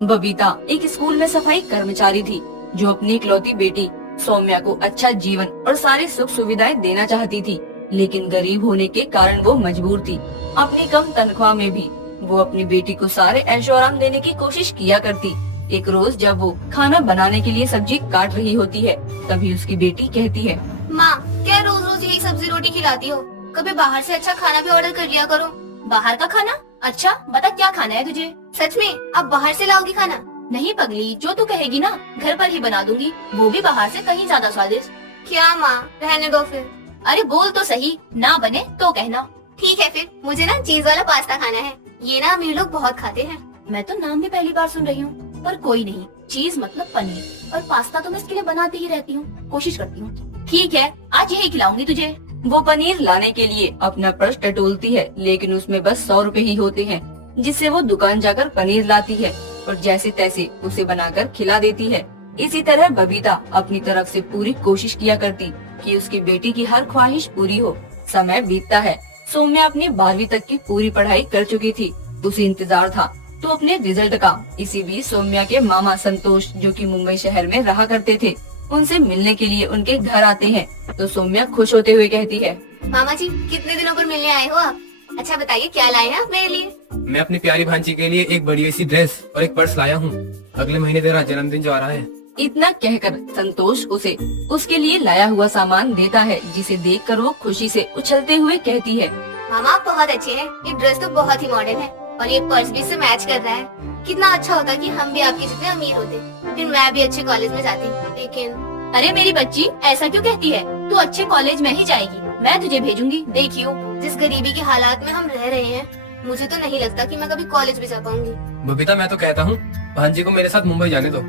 बबीता एक स्कूल में सफाई कर्मचारी थी जो अपनी इकलौती बेटी सौम्या को अच्छा जीवन और सारी सुख सुविधाएं देना चाहती थी, लेकिन गरीब होने के कारण वो मजबूर थी। अपनी कम तनख्वाह में भी वो अपनी बेटी को सारे ऐशो आराम देने की कोशिश किया करती। एक रोज जब वो खाना बनाने के लिए सब्जी काट रही होती है, तभी उसकी बेटी कहती है, माँ, क्या रोज रोज यही सब्जी रोटी खिलाती हो? कभी बाहर से अच्छा खाना भी ऑर्डर कर लिया करो। बाहर का खाना? अच्छा बता क्या खाना है तुझे? सच में अब बाहर से लाओगी खाना? नहीं पगली, जो तू कहेगी ना घर पर ही बना दूंगी, वो भी बाहर से कहीं ज्यादा स्वादिष्ट। क्या माँ, रहने दो फिर। अरे बोल तो सही, ना बने तो कहना। ठीक है फिर, मुझे ना चीज वाला पास्ता खाना है। ये ना अमीर लोग बहुत खाते हैं। मैं तो नाम भी पहली बार सुन रही हूँ, पर कोई नहीं। चीज मतलब पनीर और पास्ता तो मैं इसके लिए बनाती ही रहती हूँ, कोशिश करती हूँ। ठीक है, आज यही खिलाऊंगी तुझे। वो पनीर लाने के लिए अपना पर्स टटोलती है, लेकिन उसमें बस 100 रुपए ही होते हैं, जिससे वो दुकान जाकर पनीर लाती है और जैसे तैसे उसे बनाकर खिला देती है। इसी तरह बबीता अपनी तरफ से पूरी कोशिश किया करती कि उसकी बेटी की हर ख्वाहिश पूरी हो। समय बीतता है। सौम्या अपनी 12वीं तक की पूरी पढ़ाई कर चुकी थी। उसे इंतजार था तो अपने रिजल्ट का। इसी बीच सौम्या के मामा संतोष, जो कि मुंबई शहर में रहा करते थे, उनसे मिलने के लिए उनके घर आते हैं। तो सौम्या खुश होते हुए कहती है, मामा जी, कितने दिनों पर मिलने आए हो आप? अच्छा बताइए, क्या लाए हैं आप मेरे लिए? मैं अपनी प्यारी भांजी के लिए एक बड़ी सी ड्रेस और एक पर्स लाया हूँ। अगले महीने तेरा जन्मदिन जो आ रहा है। इतना कहकर संतोष उसे उसके लिए लाया हुआ सामान देता है, जिसे देखकर वो खुशी से उछलते हुए कहती है, मामा आप बहुत अच्छे हैं। ये ड्रेस तो बहुत ही मॉडर्न है और ये पर्स भी इससे मैच कर रहा है। कितना अच्छा होता कि हम भी आपके जितने अमीर होते, फिर मैं भी अच्छे कॉलेज में जाती। लेकिन अरे मेरी बच्ची, ऐसा क्यों कहती है? तू अच्छे कॉलेज में ही जाएगी, मैं तुझे भेजूंगी। देखियो, जिस गरीबी के हालात में हम रह रहे हैं, मुझे तो नहीं लगता कि मैं कभी कॉलेज भी जा पाऊंगी। बबीता, मैं तो कहता हूँ भांजी को मेरे साथ मुंबई जाने दो।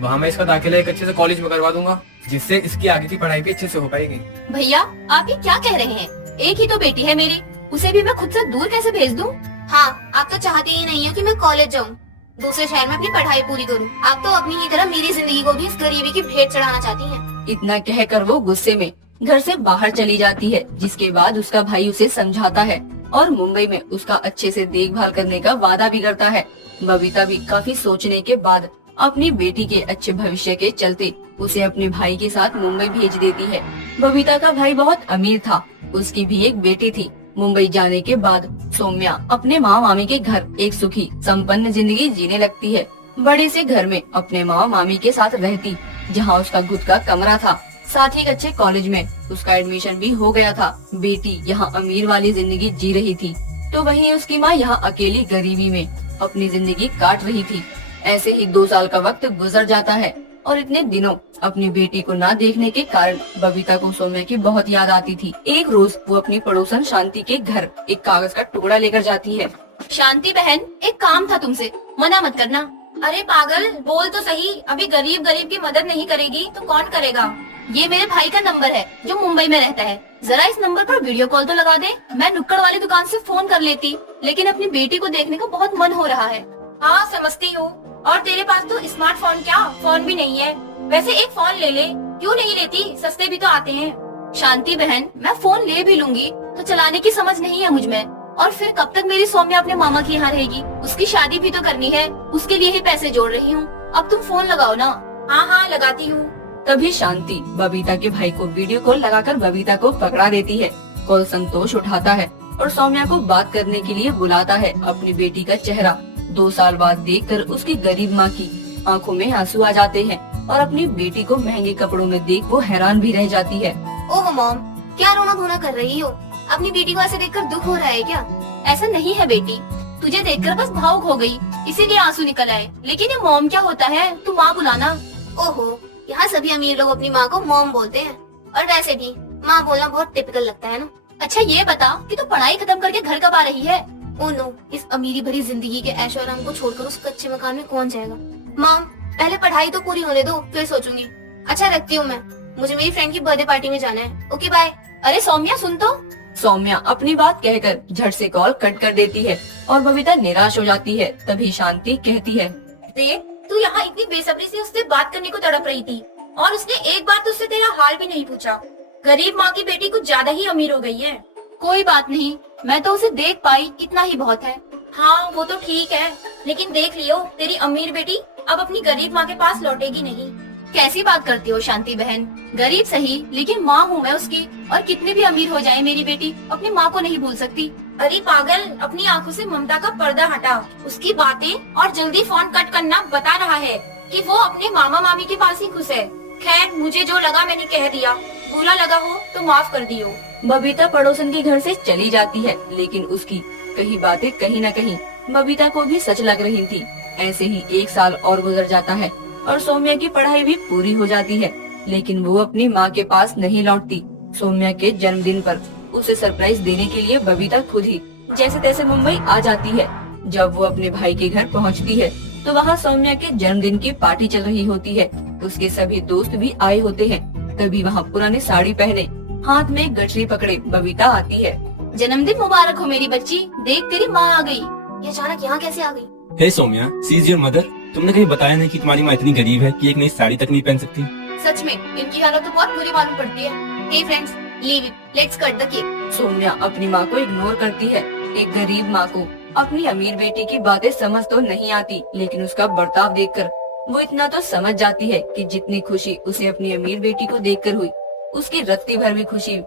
वहाँ मैं इसका दाखिला एक अच्छे से कॉलेज में करवा दूंगा, जिससे इसकी आगे की पढ़ाई भी अच्छे से हो पाएगी। भैया, आप ये क्या कह रहे हैं? एक ही तो बेटी है मेरी, उसे भी मैं खुद से दूर कैसे भेज दूं? हाँ, आप तो चाहते ही नहीं हो कि मैं कॉलेज जाऊँ, दूसरे शहर में अपनी पढ़ाई पूरी करूँ। आप तो अपनी ही तरह मेरी जिंदगी को भी इस गरीबी की भेंट चढ़ाना चाहती हैं। इतना कहकर वो गुस्से में घर से बाहर चली जाती है, जिसके बाद उसका भाई उसे समझाता है और मुंबई में उसका अच्छे से देखभाल करने का वादा भी करता है। बबीता भी काफी सोचने के बाद अपनी बेटी के अच्छे भविष्य के चलते उसे अपने भाई के साथ मुंबई भेज देती है। बबीता का भाई बहुत अमीर था, उसकी भी एक बेटी थी। मुंबई जाने के बाद सौम्या अपने माँ मामी के घर एक सुखी संपन्न जिंदगी जीने लगती है। बड़े से घर में अपने माँ मामी के साथ रहती, जहाँ उसका खुद का कमरा था। साथ ही एक अच्छे कॉलेज में उसका एडमिशन भी हो गया था। बेटी यहाँ अमीर वाली जिंदगी जी रही थी, तो वहीं उसकी माँ यहाँ अकेली गरीबी में अपनी जिंदगी काट रही थी। ऐसे ही 2 साल का वक्त गुजर जाता है और इतने दिनों अपनी बेटी को ना देखने के कारण बबीता को सौम्या की बहुत याद आती थी। एक रोज वो अपनी पड़ोसन शांति के घर एक कागज का टुकड़ा लेकर जाती है। शांति बहन, एक काम था तुमसे, मना मत करना। अरे पागल, बोल तो सही, अभी गरीब की मदद नहीं करेगी तो कौन करेगा? ये मेरे भाई का नंबर है जो मुंबई में रहता है, जरा इस नंबर पर वीडियो कॉल तो लगा दे। मैं नुक्कड़ वाली दुकान से फोन कर लेती, लेकिन अपनी बेटी को देखने का बहुत मन हो रहा है। हाँ समझती हूँ, और तेरे पास तो स्मार्टफोन क्या, फोन भी नहीं है। वैसे एक फोन ले ले। क्यों नहीं लेती, सस्ते भी तो आते हैं। शांति बहन, मैं फोन ले भी लूंगी तो चलाने की समझ नहीं है मुझ में, और फिर कब तक मेरी सौम्या अपने मामा के यहाँ रहेगी? उसकी शादी भी तो करनी है, उसके लिए ही पैसे जोड़ रही हूँ। अब तुम फोन लगाओ ना। हाँ हाँ लगाती हूँ। तभी शांति बबीता के भाई को वीडियो कॉल लगाकर बबीता को पकड़ा देती है। कॉल संतोष उठाता है और सौम्या को बात करने के लिए बुलाता है। अपनी बेटी का चेहरा 2 साल बाद देखकर उसकी गरीब माँ की आंखों में आंसू आ जाते हैं और अपनी बेटी को महंगे कपड़ों में देख वो हैरान भी रह जाती है। ओह मॉम, क्या रोना धोना कर रही हो? अपनी बेटी को ऐसे देखकर दुख हो रहा है क्या? ऐसा नहीं है बेटी, तुझे देखकर बस भावुक हो गई, इसीलिए आंसू निकल आए। लेकिन ये मॉम क्या होता है? तू माँ बुलाना। ओहो, यहाँ सभी अमीर लोग अपनी माँ को मॉम बोलते हैं, और वैसे भी माँ बोलना बहुत टिपिकल लगता है ना। अच्छा ये बता कि तू पढ़ाई खत्म करके घर कब आ रही है? ओह नो, इस अमीरी भरी जिंदगी के ऐशो आराम को छोड़कर उस कच्चे मकान में कौन जाएगा? मॉम, पहले पढ़ाई तो पूरी होने दो, फिर सोचूंगी। अच्छा रखती हूँ मैं, मुझे मेरी फ्रेंड की बर्थडे पार्टी में जाना है। Okay bye. अरे सौम्या सुन तो। सौम्या अपनी बात कहकर झट से कॉल कट कर देती है और बबीता निराश हो जाती है। तभी शांति कहती है, देख, तू यहाँ इतनी बेसब्री से उससे बात करने को तड़प रही थी, और उसने एक बार तुझसे तेरा हाल भी नहीं पूछा। गरीब माँ की बेटी कुछ ज्यादा ही अमीर हो गई है। कोई बात नहीं, मैं तो उसे देख पाई, इतना ही बहुत है। हाँ वो तो ठीक है, लेकिन देख लियो, तेरी अमीर बेटी अब अपनी गरीब माँ के पास लौटेगी नहीं। कैसी बात करती हो शांति बहन, गरीब सही लेकिन माँ हूँ मैं उसकी, और कितनी भी अमीर हो जाए मेरी बेटी अपनी माँ को नहीं भूल सकती। अरे पागल, अपनी आंखों से ममता का पर्दा हटा, उसकी बातें और जल्दी फोन कट करना बता रहा है कि वो अपने मामा मामी के पास ही खुश है। खैर, मुझे जो लगा मैंने कह दिया, बुरा लगा हो तो माफ कर दियो। बबीता पड़ोसन के घर से चली जाती है, लेकिन उसकी कही बातें कहीं न कहीं बबीता को भी सच लग रही थी। ऐसे ही 1 साल और गुजर जाता है और सौम्या की पढ़ाई भी पूरी हो जाती है, लेकिन वो अपनी माँ के पास नहीं लौटती। सौम्या के जन्मदिन पर उसे सरप्राइज देने के लिए बबीता खुद ही जैसे तैसे मुंबई आ जाती है। जब वो अपने भाई के घर पहुँचती है तो वहाँ सौम्या के जन्मदिन की पार्टी चल रही होती है। उसके सभी दोस्त भी आए होते हैं। तभी वहाँ पुरानी साड़ी पहने, हाथ में गठरी पकड़े बबीता आती है। जन्मदिन मुबारक हो मेरी बच्ची, देख तेरी माँ आ गई। ये अचानक यहाँ कैसे आ गई? हे सौम्या, सी इज योर मदर। तुमने कहीं बताया नहीं कि तुम्हारी माँ इतनी गरीब है कि एक नई साड़ी तक नहीं पहन सकती। सच में इनकी हालत तो बहुत बुरी मालूम पड़ती है। Hey friends, leave it, let's cut the cake. Saumya अपनी माँ को इग्नोर करती है। एक गरीब माँ को अपनी अमीर बेटी की बातें समझ तो नहीं आती, लेकिन उसका बर्ताव देखकर वो इतना तो समझ जाती है कि जितनी खुशी उसे अपनी अमीर बेटी को देखकर हुई, उसकी रत्ती भर भी खुशी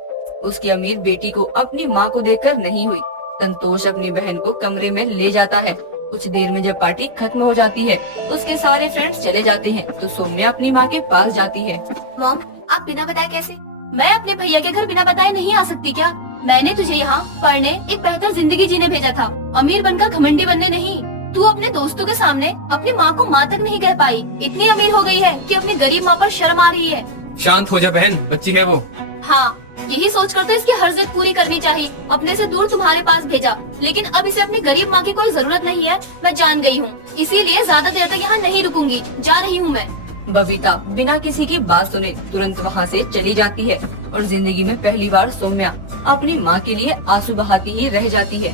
उसकी अमीर बेटी को अपनी माँ को देखकर नहीं हुई। संतोष अपनी बहन को कमरे में ले जाता है। कुछ देर में जब पार्टी खत्म हो जाती है, उसके सारे फ्रेंड्स चले जाते हैं, तो सौम्या अपनी माँ के पास जाती है। मॉम, आप बिना बताए कैसे? मैं अपने भैया के घर बिना बताए नहीं आ सकती क्या? मैंने तुझे यहाँ पढ़ने, एक बेहतर जिंदगी जीने भेजा था, अमीर बनकर घमंडी बनने नहीं। तू अपने दोस्तों के सामने अपनी माँ को माँ तक नहीं कह पाई, इतनी अमीर हो गई है कि अपनी गरीब माँ पर शर्म आ रही है। शांत हो जा बहन, बच्ची है वो। हाँ, यही सोचकर तो इसकी हर जिद पूरी करनी चाहिए। अपने से दूर तुम्हारे पास भेजा, लेकिन अब इसे अपनी गरीब माँ की कोई जरूरत नहीं है, मैं जान गई हूँ। इसीलिए ज्यादा देर तक यहाँ नहीं रुकूंगी, जा रही हूँ मैं। बबीता बिना किसी की बात सुने तुरंत वहाँ से चली जाती है और जिंदगी में पहली बार सौम्या अपनी माँ के लिए आंसू बहाती ही रह जाती है।